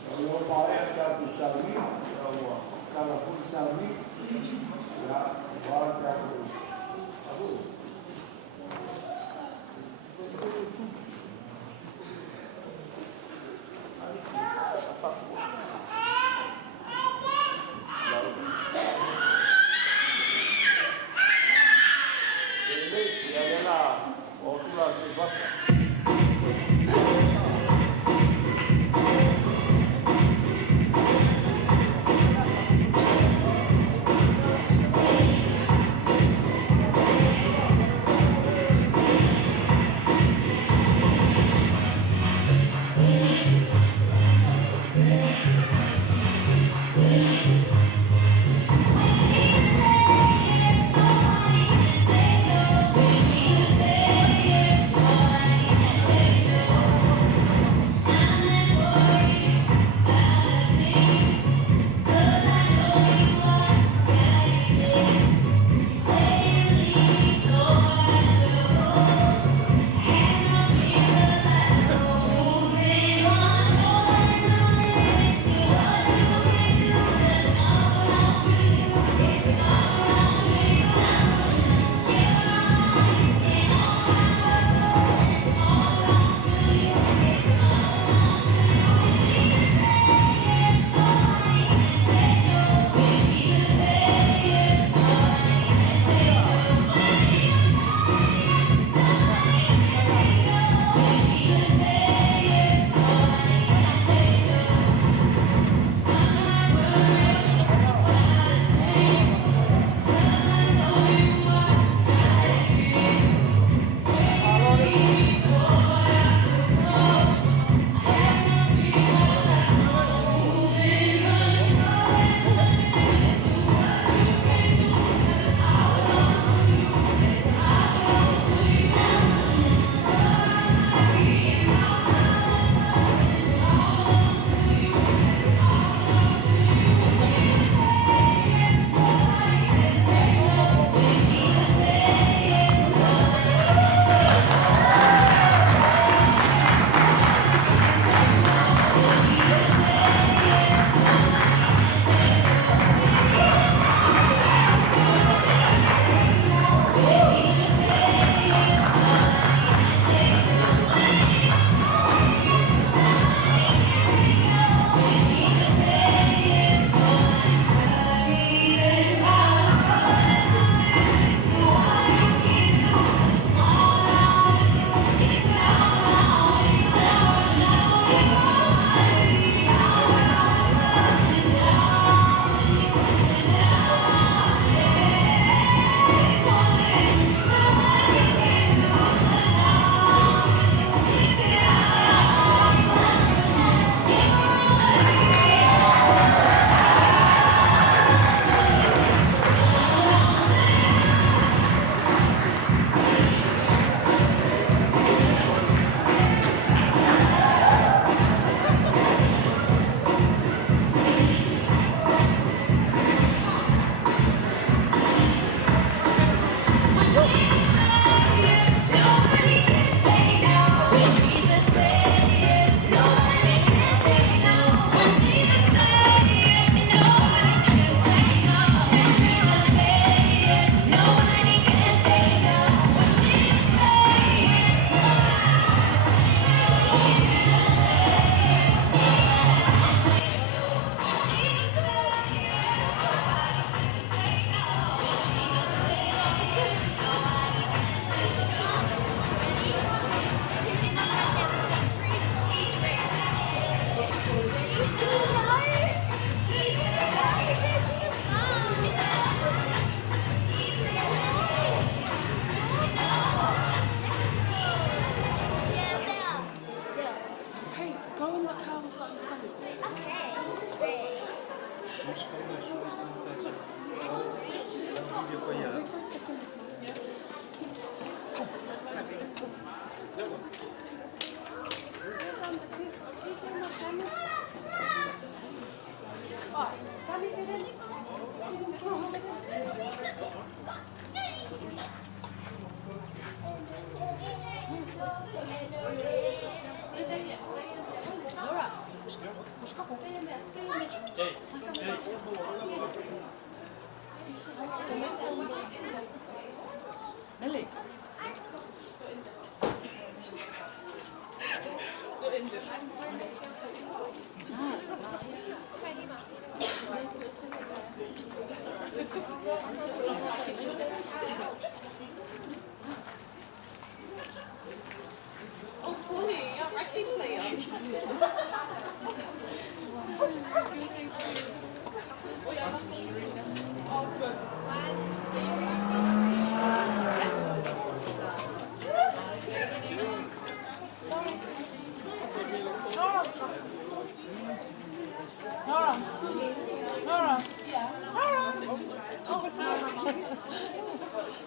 Kalau pakai satu sawi, kalau pun sawi, ya warga aku.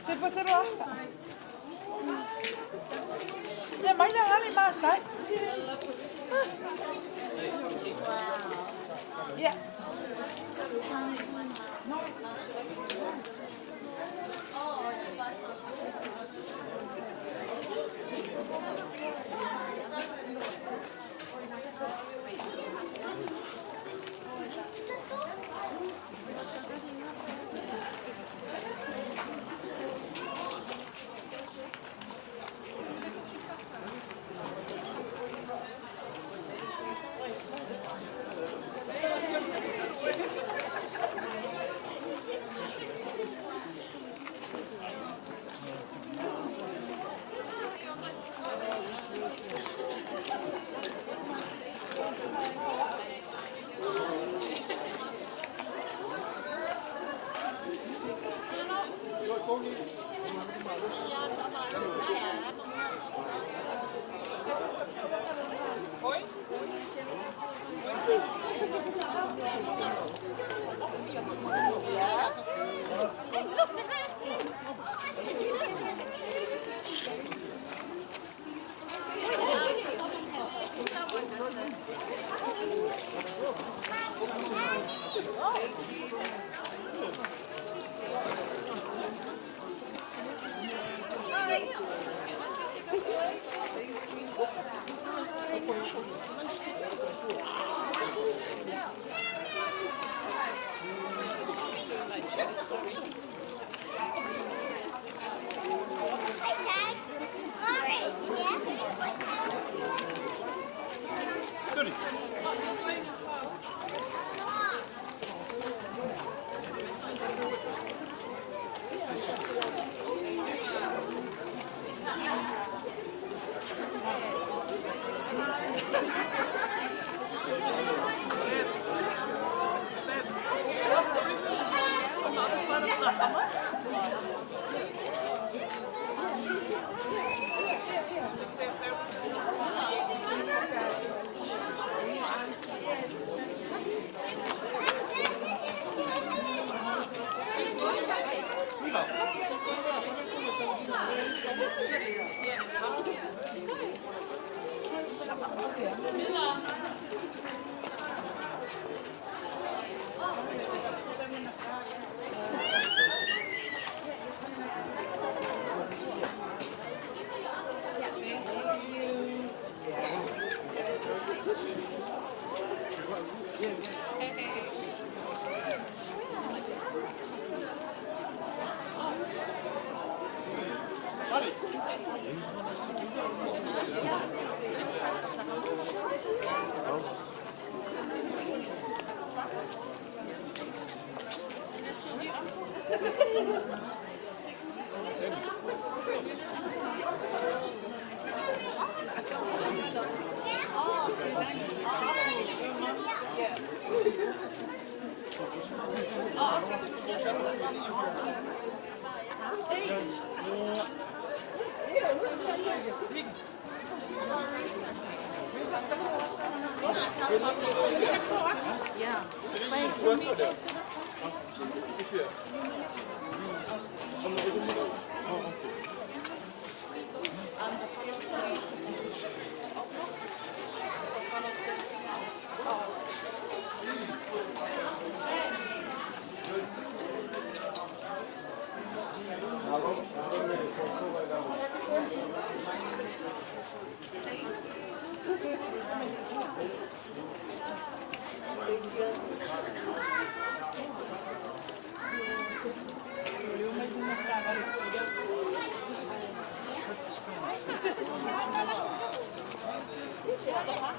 Se puede roja. De mañana ali más, ¿sabes? Yeah. Thank you.